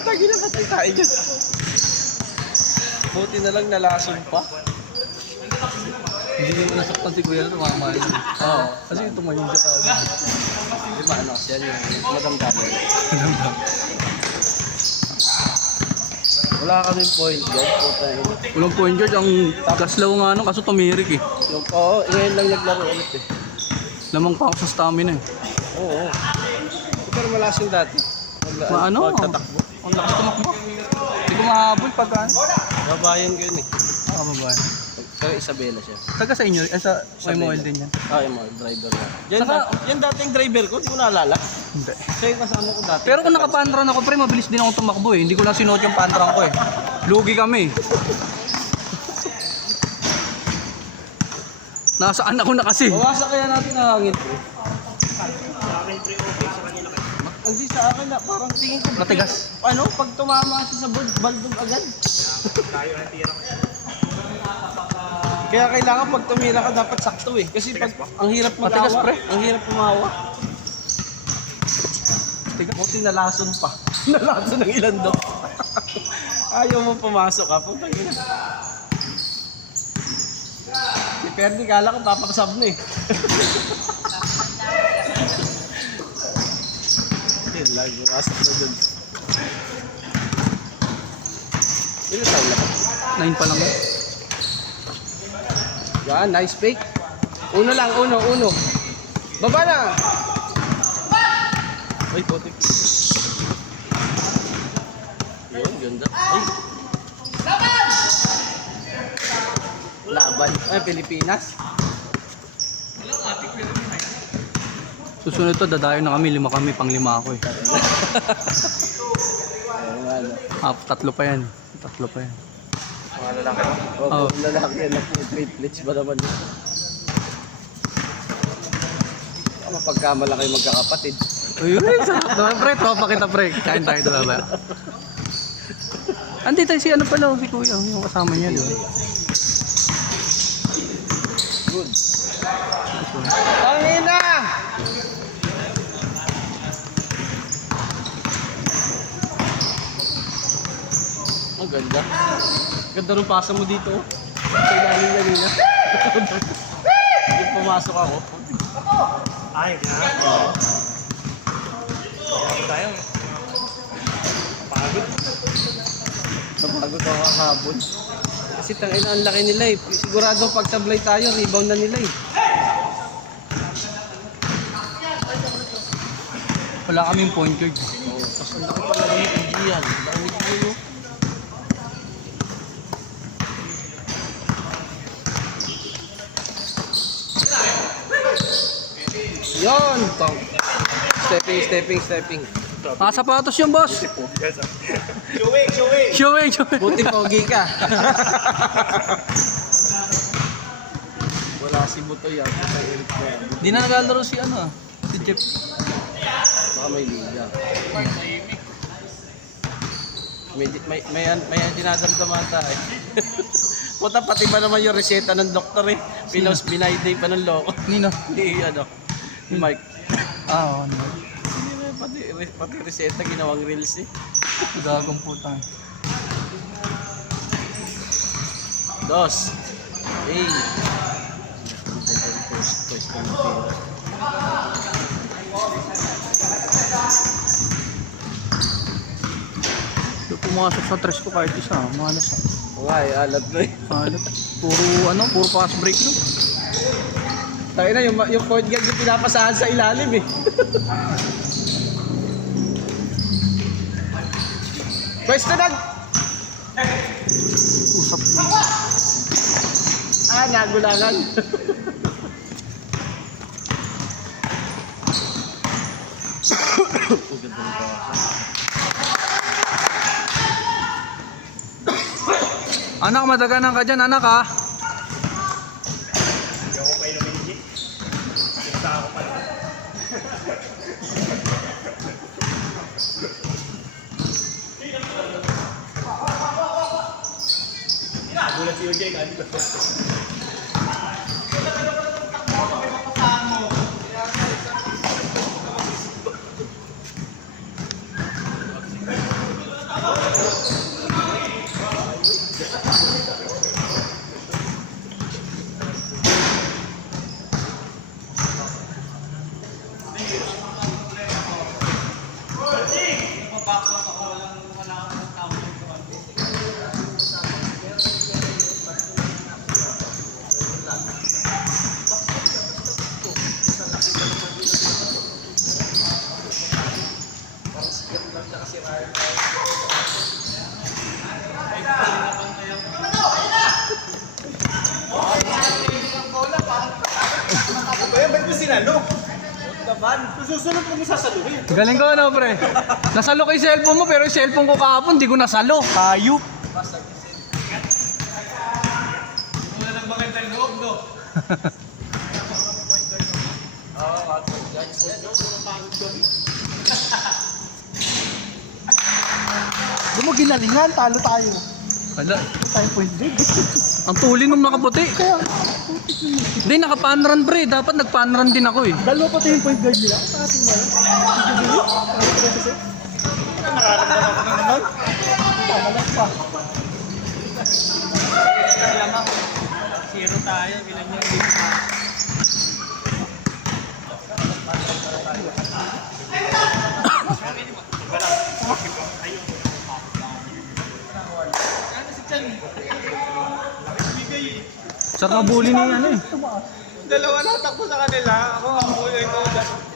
Tagi na patay tayo dyan. Buti na lang nalason pa. Hindi mo nasaktan si Kuya na tumama yun. Oo. Kasi tumayo siya ka. Di ba ano, siya yung madamdamin. Wala kami point dyan. Puta yun. Walang point George, ang kaslaw nga ano, kaso tumirik eh. Oo, ngayon lang naglaro ulit eh. Lamang pa ako sa stamina eh. Oo. Pero malakas yung dati. Maano? Tatakbo. Ang lakas tumakbo. Hindi ko mahabol pag ano. Babayan ko yun eh. Ah, babae. Pero Isabela siya. Taga sa inyo, sa MOL din yan. Ah, yung mga driver na. Yan, Saka- yan dating driver ko, di ko naalala. Hindi. Siya yung kasama ko dati. Pero kung nakapandrang ako pre, mabilis din ako tumakbo eh. Hindi ko lang sinuot yung pandrang ko eh. Lugi kami. Nasaan ako na kasi? Bawasan kaya natin ang hangin ko. Hindi sa akin na, parang tingin ko. Matigas. Ano, pag tumama siya sa baldog agad. Kaya kailangan pag tumira ka dapat sakto eh. Kasi pag ang hirap Matigas, mag-awa, pre. ang hirap pumawa. Buti nalason pa. Nalason ng ilan daw. Ayaw mo pumasok ha. Puntang ina. Si Perdi kala ko papakasab na eh. Yun lang, pumasok na dun. Ilan taon na? 9 pa lang eh. Yan, nice fake. Uno lang, uno. Baba na! Ay, putik. Yun, ganda. Ay. Laban! Ay, Pilipinas. Susunod to, dadayo na kami, 5 kami, pang 5 ako eh. Ayun nga, no. Tatlo pa yan. Tatlo pa yan. Mga lalaki. Oo, lalaki yan. Triplets ba naman yun? Mapagkamala kayo magkakapatid. Uy, sarap naman pre, tropa kita pre. Kain tayo ito ba? Andito si ano pala, si Kuya, yung kasama niya, di ba? Good. Tangina! Ang ganda. Ganda rin pasa mo dito. Sa ilalim kanina. Yung pumasok ako. Ay, na. Tayo. Pagod. Napagod ako kakabon. Kasi tangina ang laki nila eh. Sigurado pag sablay tayo, rebound na nila eh. Wala kaming point guard. Oo, tapos ang laki pala ng Indian. Ang laki ng Indian. Yon! Stepping. Sapatos yung boss. Showing. Buti pogi ka. Wala si Butoy yan. Di na naglalaro si ano, si Jeff. Baka may liga. May dinadamdaman tayo. Puta pati ba naman yung reseta ng doktor eh. Binayday pa ng loko. Nino. Hindi ano. Ni Mike. Ah, ano. Pati reseta ginawang reels eh. Gagong putang. Dos. Hey. First Yung pumasok sa tres ko kahit isa, malas ah. Nga eh, alat na eh. Malas. Puro fast break no. Tayo na, yung point guard yung pinapasahan sa ilalim eh. Pwesto na! Usap. Nagulangan. Anak, madaganan ka dyan, anak ha. Hindi ako pa inumin ni Jake. Basta ako pala. Nagulat si OJ ka dito. Susunod mo sasaluhin. Galing ko ano, pre. Nasalo ko yung cellphone mo, pero yung cellphone ko kahapon, di ko nasalo. Hayop. Wala nang magandang loob, no? Doon mo ginalingan, talo tayo. Wala. Tayo point big. Ang tuli nung nakaputi. Kaya, Hindi, naka-panrun, pre. Dapat nag-panrun din ako eh. dalawa pati yung point guard nila. Ating wala. Nararamdaman ko na naman. Pamalas pa. Zero tayo, bilang niya dito na. Sarap mabuli ni ano eh. Dalawa na takbo sa kanila. Ako ang buhay ko.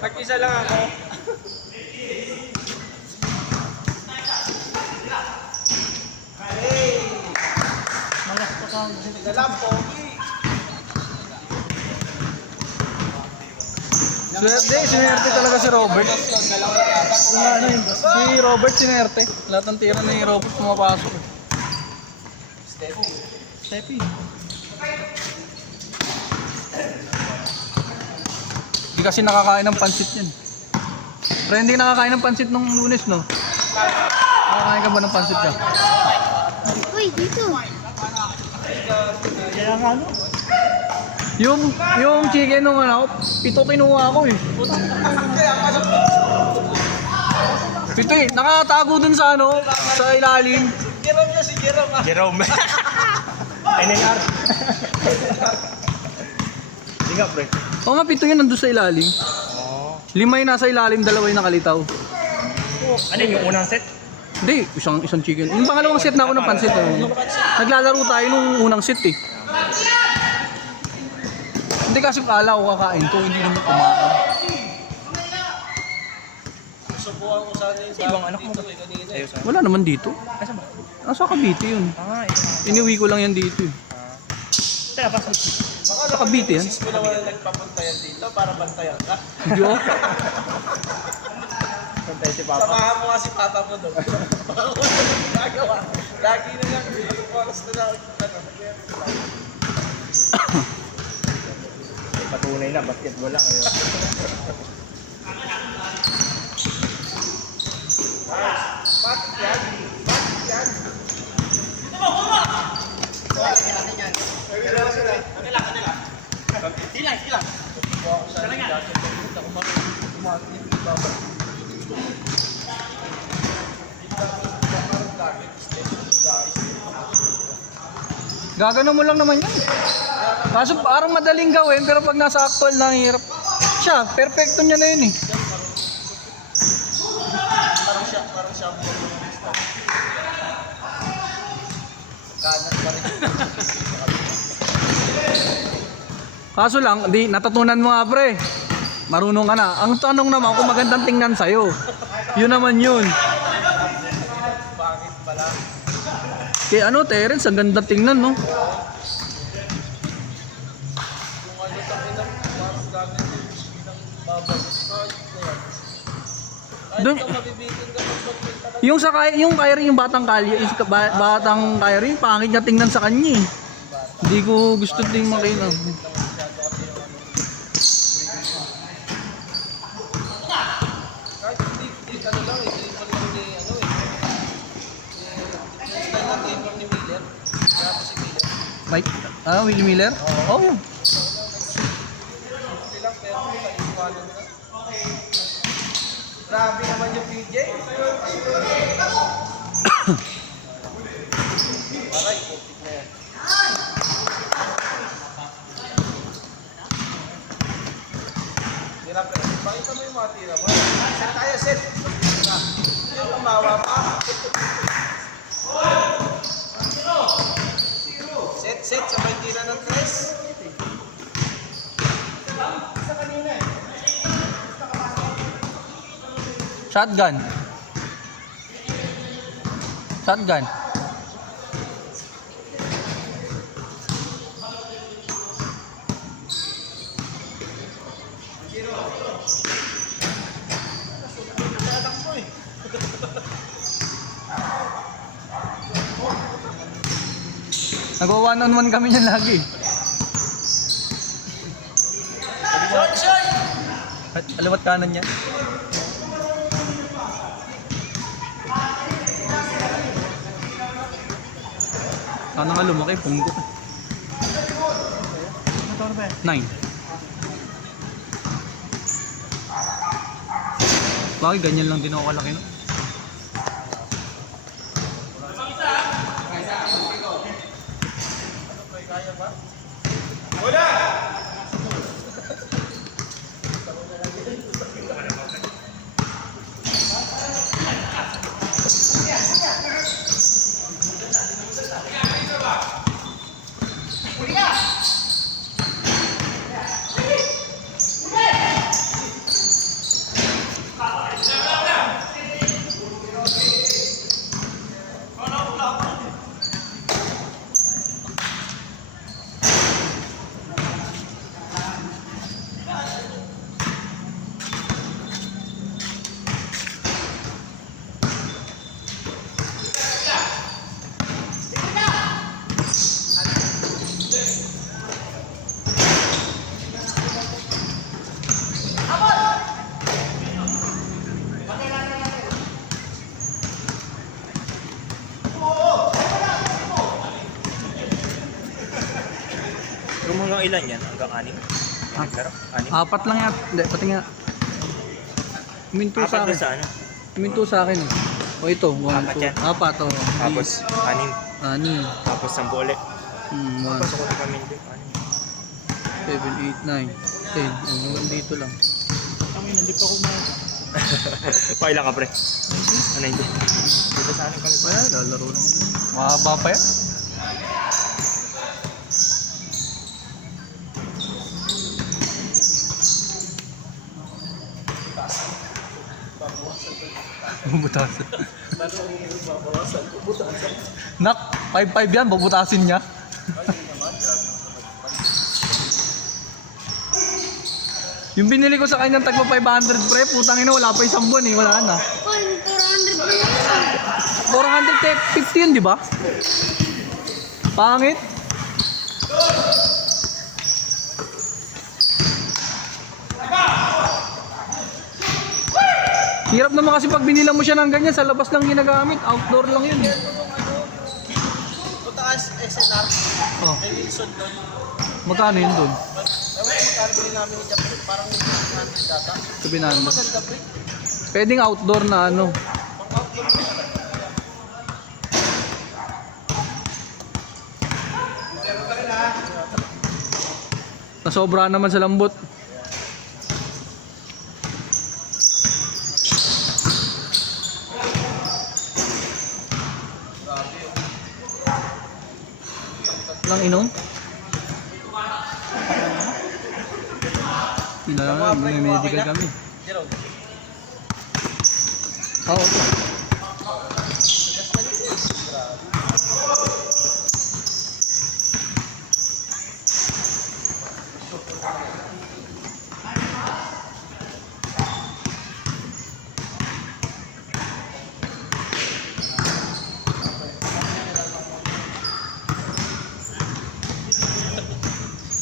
Pag-isa lang ako. Sinerte talaga si Robert. Si Robert sinerte. Lahat ng tira ni Robert pumapasok. Steffi. Hindi kasi nakakain ng pansit yan. Pero hindi nakakain ng pansit nung Lunes, no? Nakakain ka ba ng pansit ka? Uy, dito. Kaya nga ano? Yung chicken nung ano, 7 kinuha ko eh. 7 eh, nakatago dun sa ano, sa ilalim. Jerome. NNR. Hindi nga, pre. Oo nga, 7 yun nandun sa ilalim. 5 yung nasa ilalim, 2 yung nakalitaw. Ano yung unang set? Hindi, isang chicken. Yung pangalawang set na ako ng pansit. Naglalaro tayo nung unang set eh. Hindi kasi kala ko kakain ko, hindi naman kumakain. Subukan ko sana yung Ibang anak mo ba? kanina. Ayos ah. Wala naman dito. Asa ba? Nasa Cavite yun. Ah, Iniwi ko lang yan dito eh. Teka, pasok. Sa Cavite yan. Sis mo naman ang nagpapuntayan dito para bantayan ka. Hindi oh. Santay si Papa. Samahan mo nga si Papa mo doon. Baka wala nang ginagawa. Lagi na lang, ilang oras na lang. Patunay na, basketball lang. Ayun. Gagano mo lang naman yan. Kaso parang madaling gawin, pero pag nasa actual na hirap. Siya, perfecto niya na yun eh. Parang siya ang kanan pa rin. Kaso lang, di, natutunan mo nga pre. Marunong ka na. Ang tanong naman kung magandang tingnan sa'yo. Yun naman yun. Bakit pala? Kaya ano, Terence, ang ganda tingnan, no? Kung ano tayo ng parang gamit yung ng babag. Kahit na yan. Kahit Dun- ka mabibitin ka pag magpunta ka. Yung sa yung Kyrie, yung batang Kyrie, batang Kyrie, pangit niya tingnan sa kanya eh. Hindi ko gusto ding makita. Kahit hindi ano lang eh. Hindi pa naman ni ano eh. Yung style ng taper ni Miller. Kaya pa si Miller. Mike, Willie Miller? Oo. Oh. Hindi lang pero kaiwanan na. Grabe naman yung PJ. Aray, putik na yan. Tira pre, pakita mo yung mga tira mo. Set tayo, set. Yung tawa pa. Set, sabay tira ng tres. Shotgun. Shotgun. Nag-one on one kami niyan lagi. At aliwat kanan niya. Sana nga lumaki, punggot. Ano taon na ba yan? 9. Bakit ganyan lang din ako kalaki, no? Yung mga ilan yan? Hanggang 6? Naglaro? 6? 4 lang yan. Hindi, pati nga. Huminto sa akin. Sa ano? Huminto sa akin eh. O ito, 1, 4 yan? 2. 4 o. Tapos 6. 6. Tapos 10 ulit. 1, Pasok ko kami din. 7, 8, 9, 10. Oh, hanggang dito lang. Kami, nandito ako na. Pailan ka pre? 90. Dito sa anin kami. Wala, lalaro naman. Mahaba pa yan. Bubutasan. Nak, 5-5 yan, bubutasin niya. Yung binili ko sa kanyang tagpa 500 pre, putang ina, wala pa isang buwan eh, wala na. 400 na lang. 450 yun, di ba? Pangit. Hirap naman kasi pag binila mo siya ng ganyan, sa labas lang ginagamit, outdoor lang yun. Putaas SNR. Oh. May Wilson doon. Magkano yun dun? Ewan ko magkano bilhin namin ni Japri. Parang 100 data. Sabi na ano. Maganda pre. Pwedeng outdoor na ano. Nasobra naman sa lambot. Lang inom? Hindi na lang, may medical kami. Oo, okay.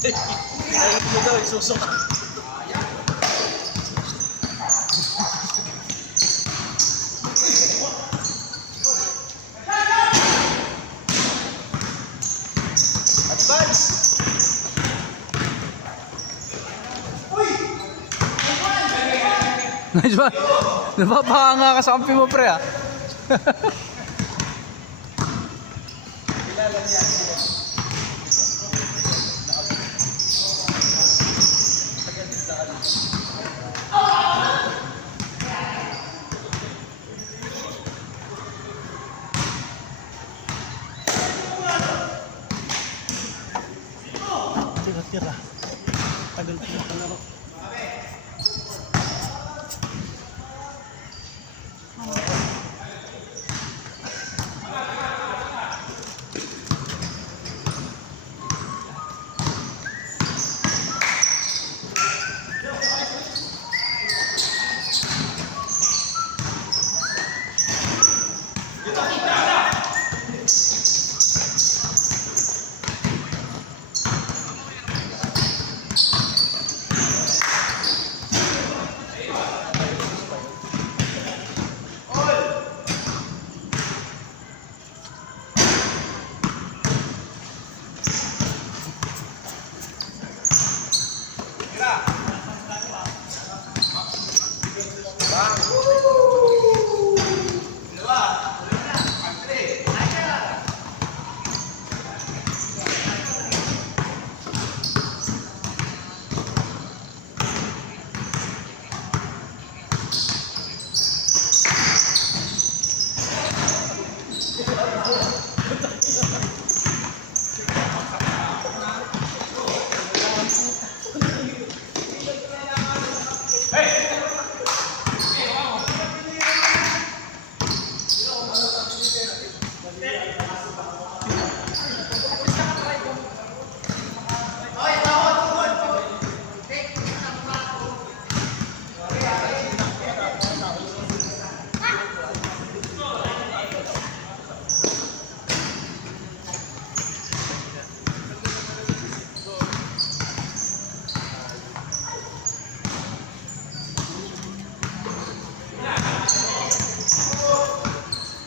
Hindi daw, isusok. Advance! Nice one. Napapahanga ka sa kampi mo, pre, ah. matagal ko makalaro.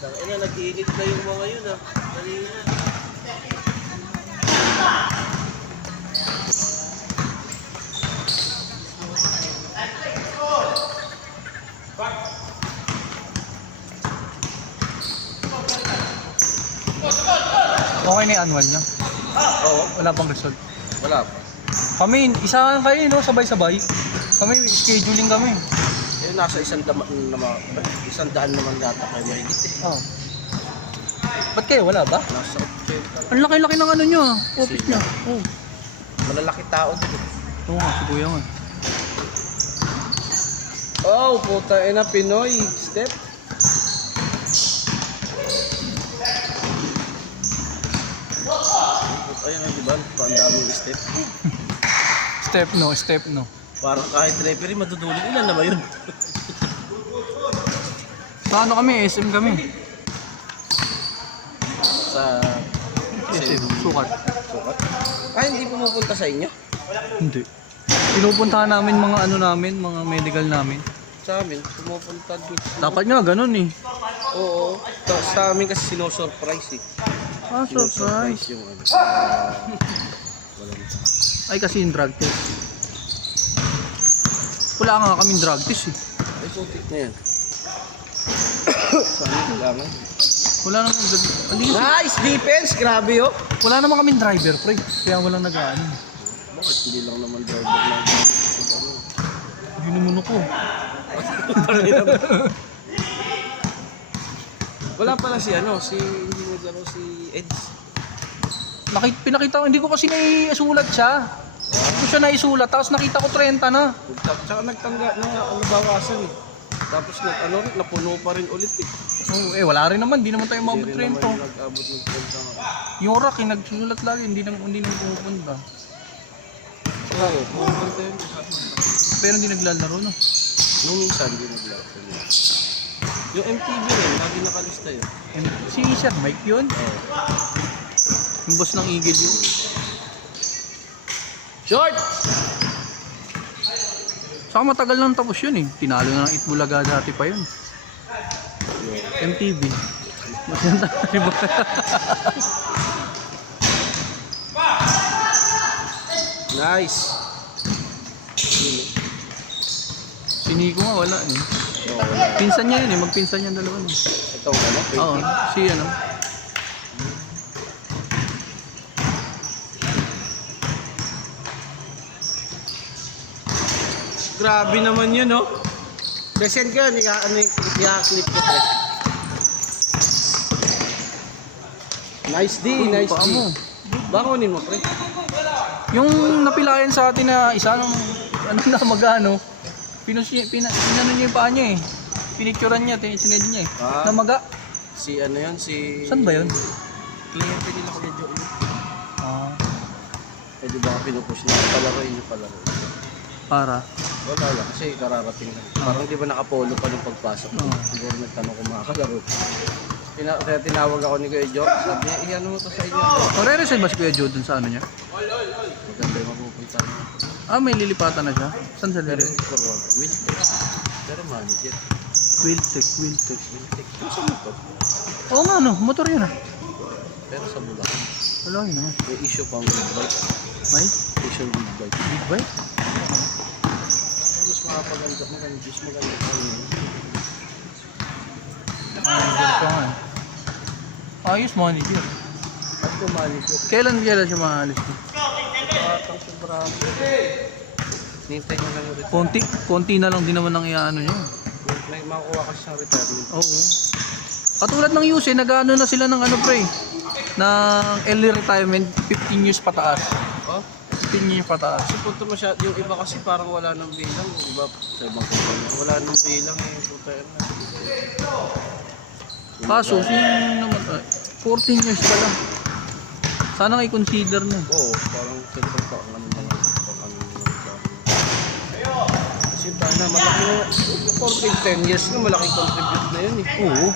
Tangina, nag-iinit na yung mga yun ah. Kanina. Okay na yung annual niya. Oo, Wala pang result. wala pa. Kami, isa kayo, no? Sabay-sabay. Kami, scheduling kami. Eh, nasa 100 naman yata kayo mahigit eh. Oh. Ba't kayo? Wala ba? Nasa 80. Ang laki-laki ng ano nyo, office niya. Oh. Malalaki tao dito. Oo nga, si Kuya nga. Oh, puta ina Pinoy. Step. Ayun ang diba? Ang daming step. Step no. Parang kahit referee madudulog. Ilan na ba yun? Sa ano kami, SM kami. Sa... SM, sukat. Sukat? Ay, hindi pumupunta sa inyo? Hindi. Pinupuntahan namin mga ano namin, mga medical namin. Sa amin, pumupunta doon. Dapat nga ganun eh. Oo. Sa amin kasi sino-surprise eh. Ah, surprise. Yung ano. Walang Ay kasi yung drug test. Wala nga kaming drug test eh. ay, putik na yan. Sa amin, kailangan. Wala naman, alis. Nice defense! Grabe oh! Wala naman kaming driver pre. Kaya walang nag-ano. Bakit hindi lang naman driver lang? Yun naman ako. Wala pala si ano, hindi naglaro si Eds. Pinakita ko, hindi ko kasi naisulat siya. Hindi ko siya naisulat, tapos nakita ko 30 na. Tsaka nagtangga na nabawasan eh. Tapos napuno pa rin ulit eh. Oh, wala rin naman, hindi naman tayo mabot Hindi rin 30. naman nag-abot ng 30. Yung Rock, nagsusulat lagi, hindi naman pumupunta. Oo, pumunta yun. Pero hindi naglalaro no. Nung minsan, hindi naglaro. Yung MTV rin, lagi nakalista yun. Si Sir Mike yun. Yung boss ng Eagle yun. Short! Saka matagal nang tapos yun eh. Tinalo na ng Itbulaga dati pa yun. MTV. Mas yan tayo. Nice! Si Nico nga wala eh. Pinsan niya yun eh. Magpinsan niya dalawa eh. Ito ano? Oo. Si ano. Grabe naman yun, no? Present ko yun, i-clip ko pre. Nice D, nice Paa D. mo. Bangunin mo, pre. Yung napilayan sa atin na isa nung ano na magano, pinano niya yung paa niya eh. Pinicturean niya, sinend niya eh. Ah. Namaga. Si ano yun, si... Saan ba yun? Kliyente nila Kuya Joe. Ah, Eh di ba pinupush na palaroin yung palaro. para. Wala lang, kasi kararating lang. Parang di ba nakapolo pa nung pagpasok. Siguro nagtanong kung makakalaro. Kaya tinawag ako ni Kuya Joe, sabi niya, iyan mo to sa inyo. Magre-resign ba si Kuya Joe dun sa ano niya? Maganda yung mapupunta niya. Ah, may lilipatan na siya? Saan sa Pero lili? hindi ko ron, Wiltex. Pero manager. Wiltec. Wiltex. Ano sa motor? Oo nga no, motor yun ah. Pero sa Bulacan. Wala yun ah. May issue pang big bike. May? Issue big bike. Big bike? Mas makapaganda, maganda pa yun. Manager pa nga. Ayos manager. At ko manager. Kailan siya maalis ko? Patang sobrang. Nintay ko lang yung retirement. Konti na lang din naman ang iaano niya. May makukuha kasi sa retirement. Oo. Katulad ng UC, nag-ano na sila ng ano pre, ng early retirement, 15 years pataas. Oh? 15 years pataas. Kasi punto masyado, yung iba kasi parang wala nang bilang. Yung iba sa ibang kumpanya, wala nang bilang eh. Puta yan na. Kaso, sino naman, 14 years pa lang. Sana i-consider na. Oo, parang siyempre pa ang ano lang. Pang ano lang. Kasi tayo na malaki na, 14, 10 years na malaking contribute na yun eh. Oo.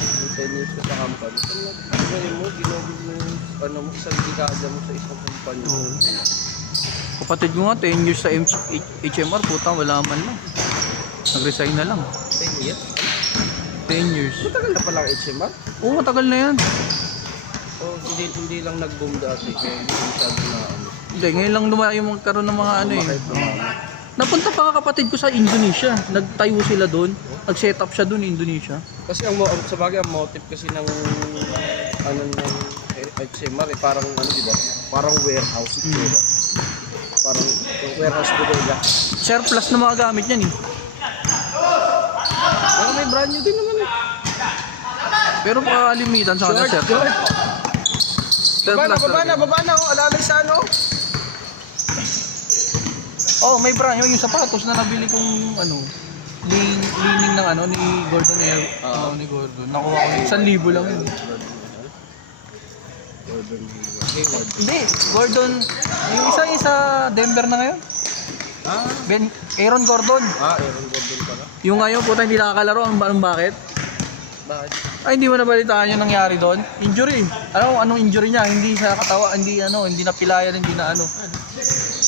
Yung 10 years ka sa company. Ngayon mo, ginobig mo yung ano mo, isang dekada mo sa isang kumpanya. Oo. Kapatid ko nga, 10 years sa HMR, putang wala man lang. Nag-resign na lang. 10 years? 10 years. Matagal na pala ang HMR? Oo, matagal na yan. O hindi lang nag-boom dati, kaya hindi masyado na ano. Hindi, ngayon lang yung magkaroon ng mga ano eh. Kahit na Napunta pa nga kapatid ko sa Indonesia. Nagtayo sila doon. Nag-set up siya doon in Indonesia. Kasi sa bagay ang motive kasi ng ano ng HMR eh, parang ano di ba? Parang warehouse ito. Parang warehouse bodega. Surplus na mga gamit yan eh. Pero may brand new din naman eh. Pero limitan sa kanila surplus. Baba na, oh, alalay sa ano. Oh, may brand yung sapatos na nabili kong ano, leaning ng ano ni Gordon Air. Ni Gordon. Nakuha ko 1,000 lang yun. Gordon Hayward. Hindi, Gordon, yung isa Denver na ngayon. Aaron Gordon. Aaron Gordon pala. Yung ngayon, puta hindi nakakalaro. Anong bakit? Bakit? Ay, hindi mo nabalitaan yung nangyari doon? Injury. Alam mo, anong injury niya? Hindi sa katawa, hindi napilayan, hindi na ano.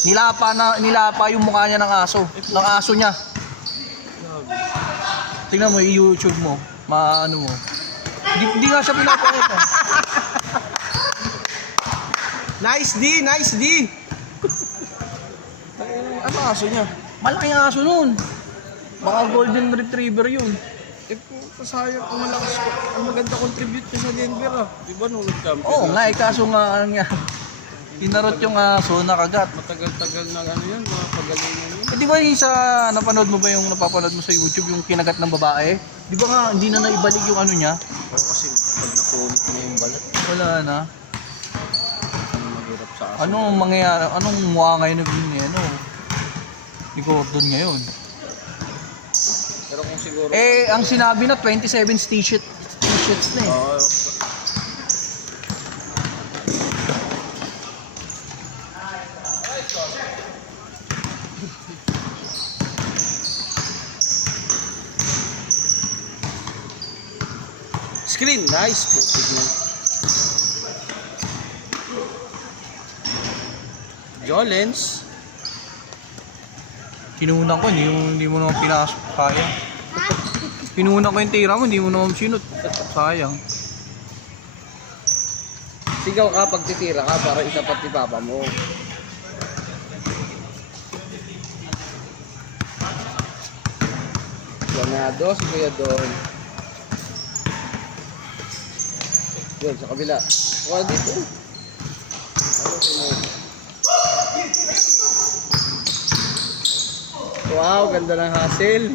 Nilapa yung mukha niya ng aso. Ng aso niya. Tingnan mo, i-YouTube mo. Maano mo. Hindi nga siya pinapakit. Nice D! Ano aso niya? Malaking aso nun. Baka golden retriever yun. Eh, sayang kung malakas ko. Ang maganda contribute niya sa Denver ah. Di ba nung nag-champion? Oo nga, kaso nga nga. Tinarot yung aso, nakagat. Matagal-tagal na ano yun, mga pagalingan yun. Eh, di ba yung sa napanood mo ba yung napapanood mo sa YouTube yung kinagat ng babae? Di ba nga hindi na naibalik yung ano niya? Oo, kasi pag nakulit na yung balat, Wala na. ano mahirap sa aso. Anong mangyayari? Anong mukha ngayon ni ano? Ni Gordon ngayon. Pero kung siguro... Eh, ang sinabi na 27 t-shirts na eh. Oo. Screen, nice. Putik mo. Jolens. Pinunan ko, hindi mo naman pinasok. Sayang. Pinunan ko yung tira mo, hindi mo naman sinut. Sayang. Sigaw ka pag titira ka para itapat ni papa mo. Ganado si Kuya Don. Yun, sa kabila. Wala dito. Ano mo? Wow, ganda ng hassle.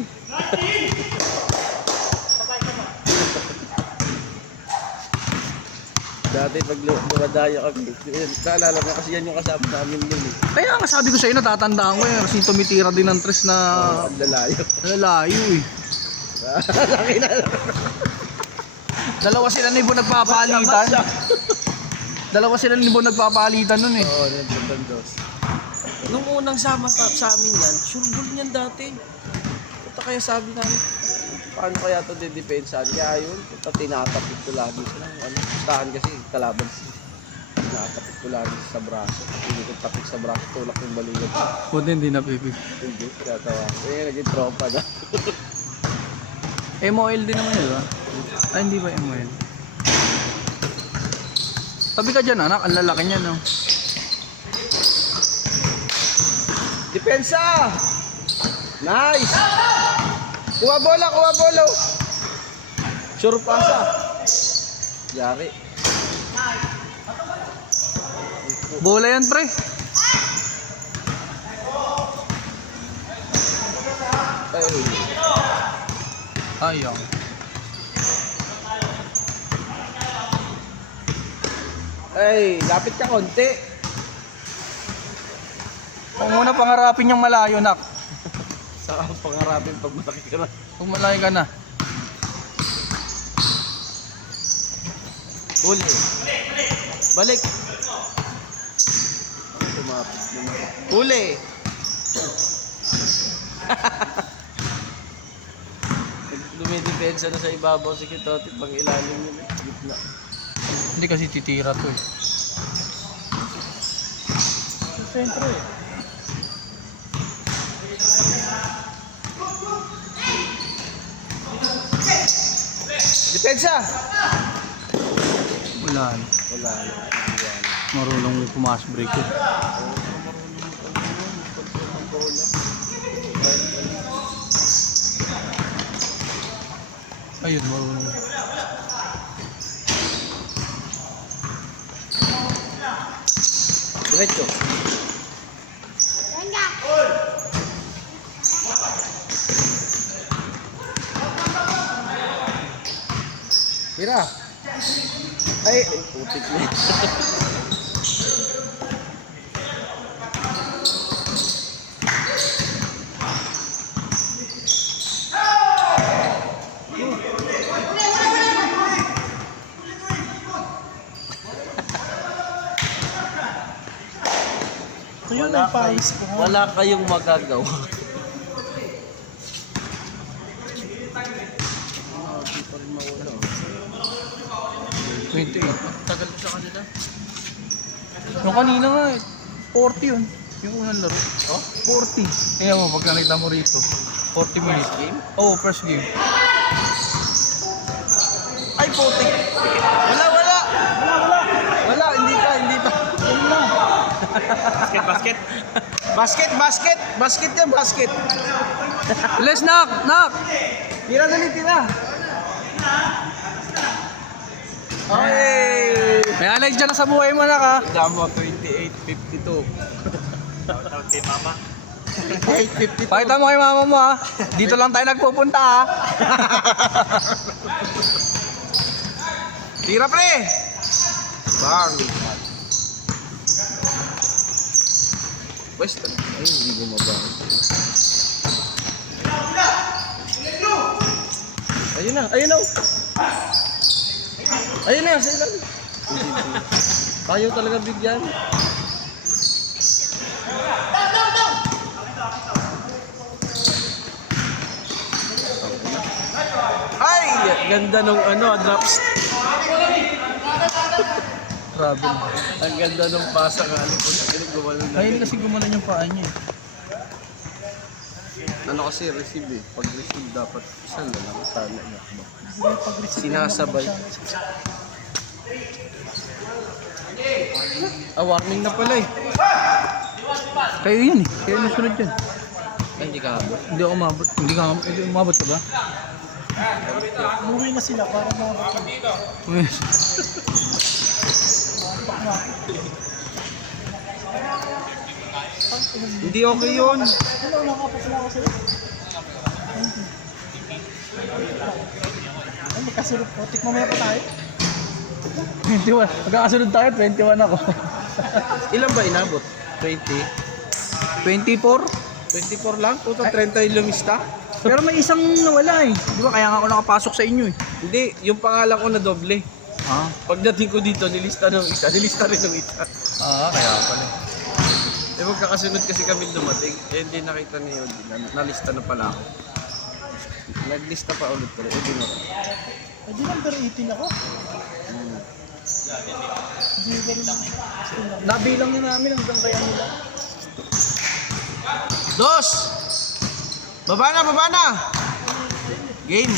Dati pag dumadaya kami, naalala ko kasi yan yung kasama namin nun eh. Kaya nga sabi ko sa'yo, natatandaan ko eh. Kasi tumitira din ng tres na Ang lalayo. lalayo eh. Laki na. Dalawa sila ni Bo nagpapalitan. Dalawa sila ni Bo nagpapalitan nun eh. Oo, nagbabandos. Nung unang sama sa amin yan, sure goal niyan dati. Ito kaya sabi namin, paano kaya ito didepensahan? Kaya yun, ito tinatapit ko lagi. Gustahan kasi kalaban siya. Tinatapit ko lagi sa braso. Hindi ko tapit sa braso, tulak yung balikat. Buti hindi napipig. Hindi, tinatawa. Eh, naging tropa na. MOL din naman yun, ba? Ay, hindi ba MOL? Tabi ka dyan, anak. Ang lalaki niya, no? Depensa! Nice! Kuha bola, kuha bola! Sure pasa. Yari. Bola yan, pre. Ay, Ayong. ay, lapit ka konti. Kung muna pangarapin niyang malayo, nak. Saka ang pangarapin pag malaki ka na. Kung malayo ka na. Huli. Balik. Tumapit. Huli. Dumidepensa na sa ibabaw si Kitotit, pang ilalim yun. Gitna. Hindi kasi titira to eh. Siyempre. Depensa! Wala na. Wala na. Marunong pumasok break eh. Ayun, marunong. Diretso. Mira. Ay, putik niya. Ito yun ang pawis ko. Wala kayong magagawa. Di pa rin mawala. 28. Tagal ko sa kanila. Yung kanina nga eh. 40 yun. Yung unang laro. Oh? 40. Kaya mo, pag nakita mo rito. 40 minutes. game? Oo, first game. Ay, putik. Wala, hindi pa. Basket yan, basket. Let's knock! Knock! Tira dali, tira. Okay. May highlights dyan na sa buhay mo, nak ha? Damo, 28-52. Tawag kay mama. 28-52. Pakita mo kay mama mo, ha? Dito lang tayo nagpupunta, ha? Tira, pre. Bang. Western. Ay, hindi bumabang. Ayun na. Ayun na, sa ilan. Ayaw talaga bigyan. Ay! Ganda nung drops. Grabe. Ang ganda nung pasa nga. Gumano na. Ay, hindi kasi gumanon yung paa niya eh. Ano kasi receive eh. Pag receive dapat isa na lang. Sana na. Pag-receive Sinasabay. Warning na pala eh. Kayo yun eh. Kayo nasunod yun. Ay, hindi ka habot. Hindi ako umabot. Hindi umabot ka ba? Umuwi na sila para makakapag. Hindi okay yun. Ano, nakapasala ako sila? Ay, magkasulot po. Tikman mo na pa tayo. 21. Magkakasunod tayo, 21 ako. Ilan ba inabot? 20? 24? 24 lang? Puta, 30 yung lumista? Pero may isang nawala eh. Di ba kaya nga ako nakapasok sa inyo eh. Hindi, yung pangalan ko na doble. Ah, Pagdating ko dito, nilista ng isa. Nilista rin ng isa. kaya pala. Eh, magkakasunod kasi kami dumating. Eh, hindi nakita niyo. Nalista na pala ako. Naglista pa ulit ko. Eh, binura. Hindi number 18 ako. Hindi ba rin Nabilang na namin hanggang kaya nila. Dos! Baba na, baba na! Game!